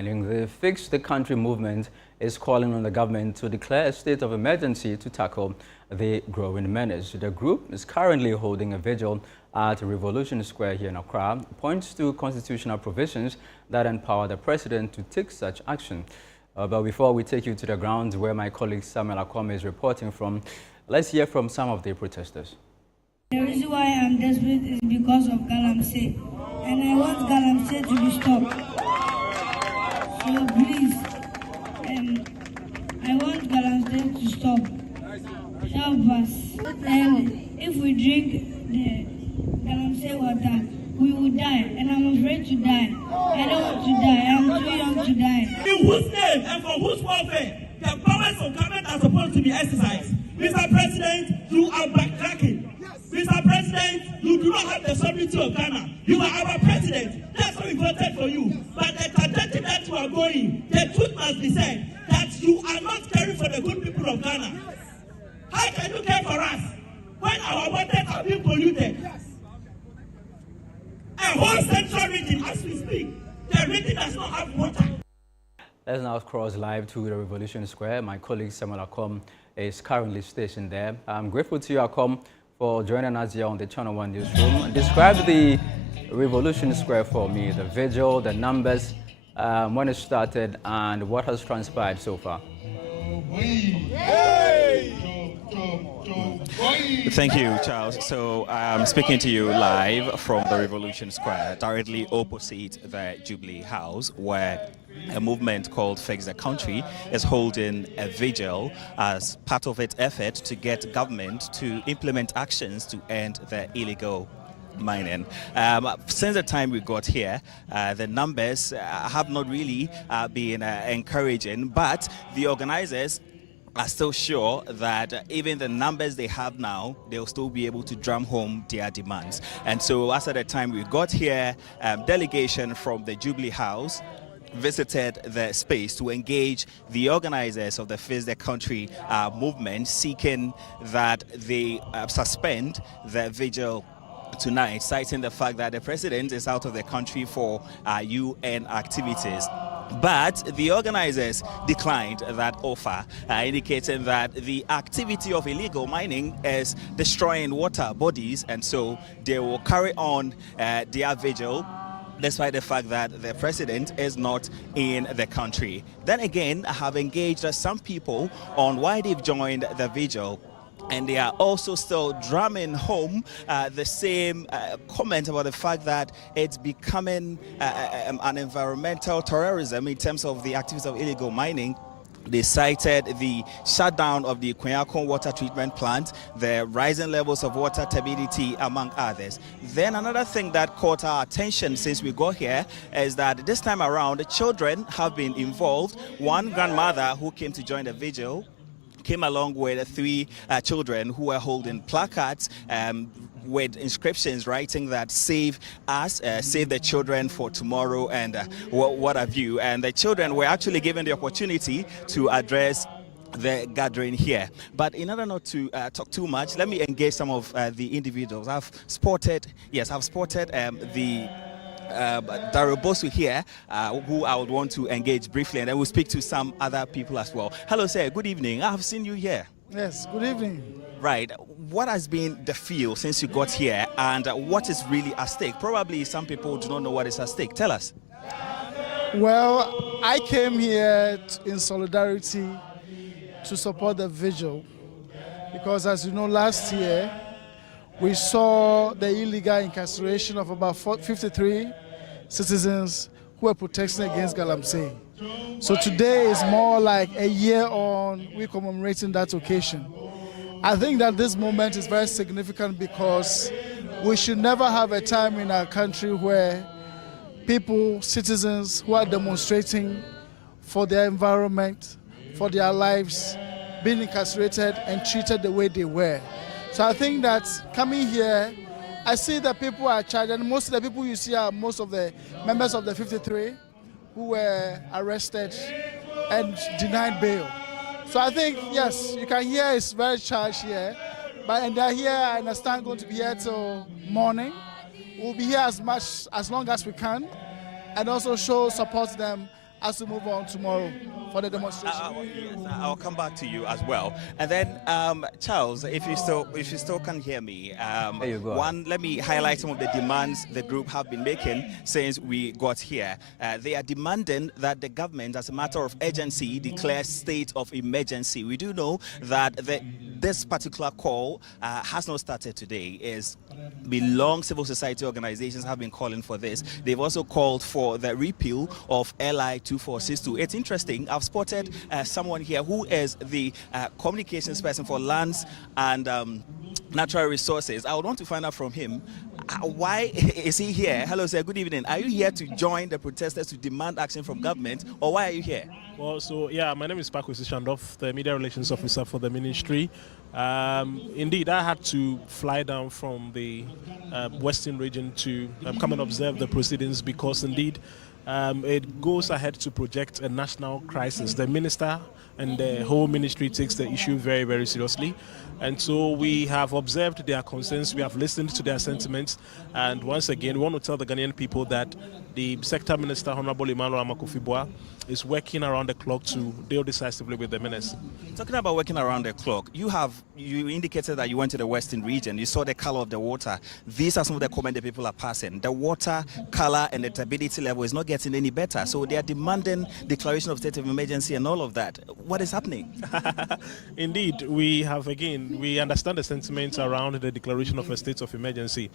The Fix the Country movement is calling on the government to declare a state of emergency to tackle the growing menace. The group is currently holding a vigil at Revolution Square here in Accra, points to constitutional provisions that empower the president to take such action. But before we take you to the grounds where my colleague Samuel Akwame is reporting from, let's hear from some of the protesters. The reason why I'm desperate is because of Galamsey, and I want Galamsey to be stopped. So please, I want Galamsey to stop. Help us. And if we drink the Galamsey water, we will die. And I'm afraid to die. I don't want to die. I'm too young to die. In whose name and for whose welfare the powers of government are supposed to be exercised? Mr. President, you are backtracking. Mr. President, you do not have the sovereignty of Ghana. You are our president. That's why we voted for you. But the trajectory that you are going, the truth must be said that you are not caring for the good people of Ghana. How can you care for us when our waters are being polluted? A whole central region, as we speak, the region does not have water. Let's now cross live to the Revolution Square. My colleague Samuel Akwame is currently stationed there. I'm grateful to you, Akwame, for joining us here on the ChannelOne newsroom. Describe the Revolution Square for me, the vigil, the numbers, when it started, and what has transpired so far. Thank you, Charles. So I'm speaking to you live from the Revolution Square, directly opposite the Jubilee House, where a movement called Fix the Country is holding a vigil as part of its effort to get government to implement actions to end the illegal mining. Since the time we got here, the numbers have not really been encouraging, but the organizers are still sure that even the numbers they have now, they'll still be able to drum home their demands. And so as at the time we got here, delegation from the Jubilee House visited the space to engage the organizers of the Fix the Country movement, seeking that they suspend the vigil tonight, citing the fact that the president is out of the country for UN activities. But the organizers declined that offer, indicating that the activity of illegal mining is destroying water bodies, and so they will carry on their vigil despite the fact that the president is not in the country. Then again, I have engaged some people on why they've joined the vigil, and they are also still drumming home the same comment about the fact that it's becoming an environmental terrorism in terms of the activities of illegal mining. They cited the shutdown of the Kwenyakon water treatment plant, the rising levels of water turbidity, among others. Then another thing that caught our attention since we got here is that this time around, the children have been involved. One grandmother who came to join the vigil came along with three children who were holding placards with inscriptions writing that save us, save the children for tomorrow, and what have you. And the children were actually given the opportunity to address the gathering here. But in order not to talk too much, let me engage some of the individuals. I've spotted the Darobosu here, who I would want to engage briefly, and then we'll speak to some other people as well. Hello, sir. Good evening. I've seen you here. Yes, good evening. Right. What has been the feel since you got here, and what is really at stake? Probably some people do not know what is at stake. Tell us. Well, I came here in solidarity to support the vigil because, as you know, last year we saw the illegal incarceration of about 53 citizens who were protesting against Galamsey. So today is more like a year on, we're commemorating that occasion. I think that this moment is very significant because we should never have a time in our country where people, citizens who are demonstrating for their environment, for their lives, being incarcerated and treated the way they were. So I think that coming here, I see that people are charged, and most of the people you see are most of the members of the 53 who were arrested and denied bail. So I think, yes, you can hear it's very charged here, and they're here, I understand, going to be here till morning. We'll be here as long as we can, and also show support to them as we move on tomorrow for the demonstration. Yes, I'll come back to you as well. And then, Charles, if you still can hear me, there you go. let me highlight some of the demands the group have been making since we got here. They are demanding that the government, as a matter of urgency, declare state of emergency. We do know that this particular call has not started today. It's been long. Civil society organizations have been calling for this. They've also called for the repeal of LI 2462. It's interesting. I've spotted someone here who is the communications person for lands and natural resources. I would want to find out from him why is he here. Hello, sir. Good evening. Are you here to join the protesters to demand action from government, or why are you here? Well, so yeah, my name is Pakwesi Shandoff, the media relations officer for the ministry. Indeed, I had to fly down from the Western region to come and observe the proceedings because indeed it goes ahead to project a national crisis. The minister and the whole ministry takes the issue very, very seriously. And so we have observed their concerns, we have listened to their sentiments, and once again, we want to tell the Ghanaian people that the sector minister, Honorable Emmanuel Amakufibua, is working around the clock to deal decisively with the menace. Talking about working around the clock, you indicated that you went to the Western region. You saw the color of the water. These are some of the comments that people are passing. The water color and the turbidity level is not getting any better. So they are demanding declaration of state of emergency and all of that. What is happening? Indeed, we understand the sentiments around the declaration of a state of emergency,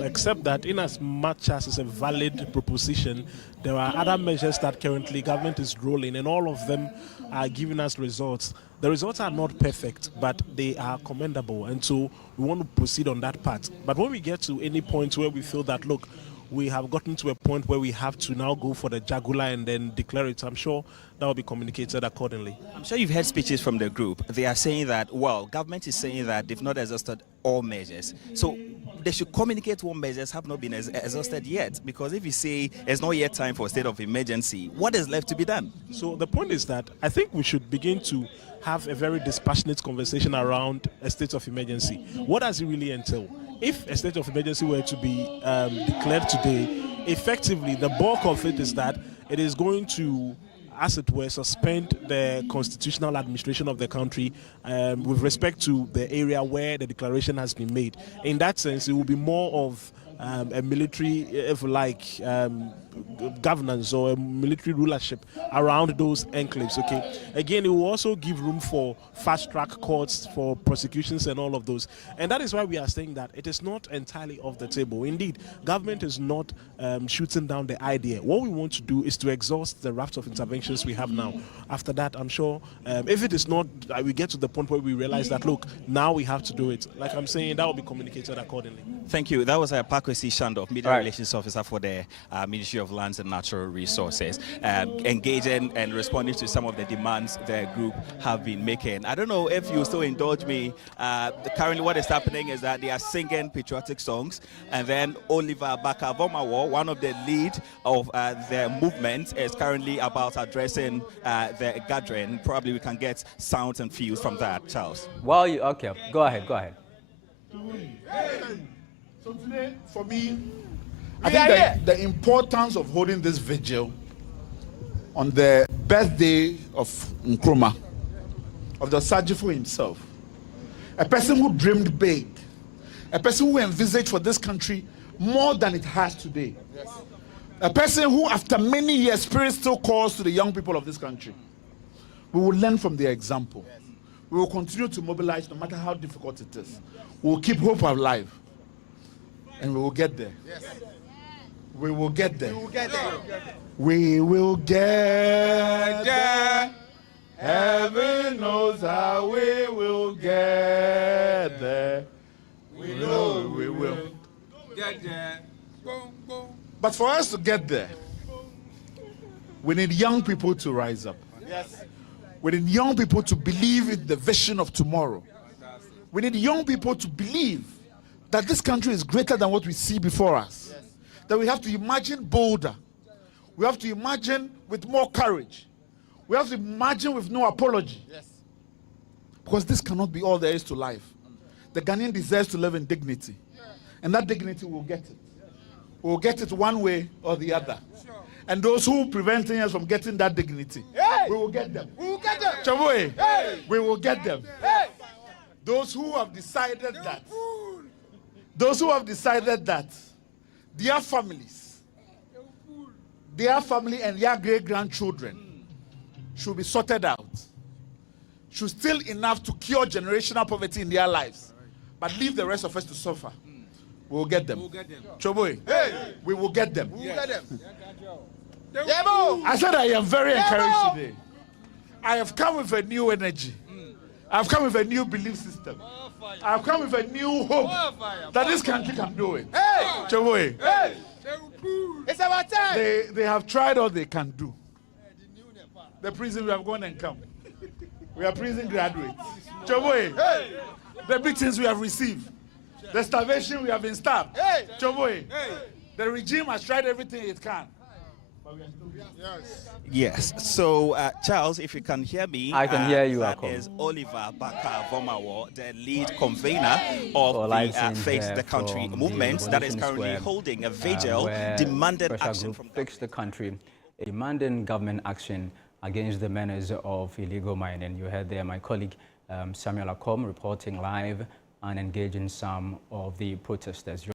except that in as much as it's a valid proposition, there are other measures that currently government is rolling, and all of them are giving us results. The results are not perfect, but they are commendable, and so we want to proceed on that part. But when we get to any point where we feel that, look, we have gotten to a point where we have to now go for the jugular and then declare it, I'm sure that will be communicated accordingly. I'm sure you've heard speeches from the group. They are saying that, well, government is saying that they've not exhausted all measures. So they should communicate what measures have not been exhausted yet, because if you say it's not yet time for a state of emergency, what is left to be done? So the point is that I think we should begin to have a very dispassionate conversation around a state of emergency. What does it really entail? If a state of emergency were to be declared today, effectively the bulk of it is that it is going to, as it were, suspend the constitutional administration of the country with respect to the area where the declaration has been made. In that sense, it will be more of a military, if you like, governance or a military rulership around those enclaves. Okay. Again, it will also give room for fast-track courts for prosecutions and all of those. And that is why we are saying that it is not entirely off the table. Indeed, government is not shooting down the idea. What we want to do is to exhaust the raft of interventions we have now. After that, I'm sure if it is not, we get to the point where we realize that, look, now we have to do it. Like I'm saying, that will be communicated accordingly. Thank you. That was Pakwesi Shandoff, Media Relations Officer for the Ministry of Lands and Natural Resources, engaging and responding to some of the demands the group have been making. I don't know if you still indulge me. Currently what is happening is that they are singing patriotic songs, and then Oliver Bakavomawo, one of the lead of the movement, is currently about addressing the gathering. Probably we can get sounds and feels from that, Charles. Well, okay, go ahead. So today, for me, I think the importance of holding this vigil on the birthday of Nkrumah, of the Sajifo himself, a person who dreamed big, a person who envisaged for this country more than it has today, a person who after many years spirit still calls to the young people of this country. We will learn from their example. We will continue to mobilize no matter how difficult it is. We will keep hope alive. And we will get there. Yes. We will get there. We will get there. Heaven knows how we will get there. We know we will get there. But for us to get there, we need young people to rise up. Yes. We need young people to believe in the vision of tomorrow. We need young people to believe that this country is greater than what we see before us. Yes. That we have to imagine bolder. We have to imagine with more courage. We have to imagine with no apology. Yes. Because this cannot be all there is to life. The Ghanaian deserves to live in dignity. Yeah. And that dignity, we'll get it. We'll get it one way or the other. Sure. and those who preventing us from getting that dignity. We will get them. We will get them. Chaboy, we will get them. Those who have decided that their families, their family and their great-grandchildren should be sorted out, should still enough to cure generational poverty in their lives, but leave the rest of us to suffer. We will get them. Choboy, we will get them. We will get them. I said I am very encouraged today. I have come with a new energy. I have come with a new belief system. I have come with a new hope that this country can do it. Choboy, It's our time. they have tried all they can do. The prison we have gone and come. We are prison graduates. Choboy, the beatings we have received. The starvation we have been starved. Choboy, the regime has tried everything it can. Yes. So, Charles, if you can hear me, I can hear you, that Akon. is Oliver Baka Vomawo, the lead convener of Well, the I've seen Face there the Country from movement the that is Revolution currently Square, holding a vigil, where demanded pressure action group from Fix the Country, demanding government action against the menace of illegal mining. You heard there my colleague Samuel Akom reporting live and engaging some of the protesters.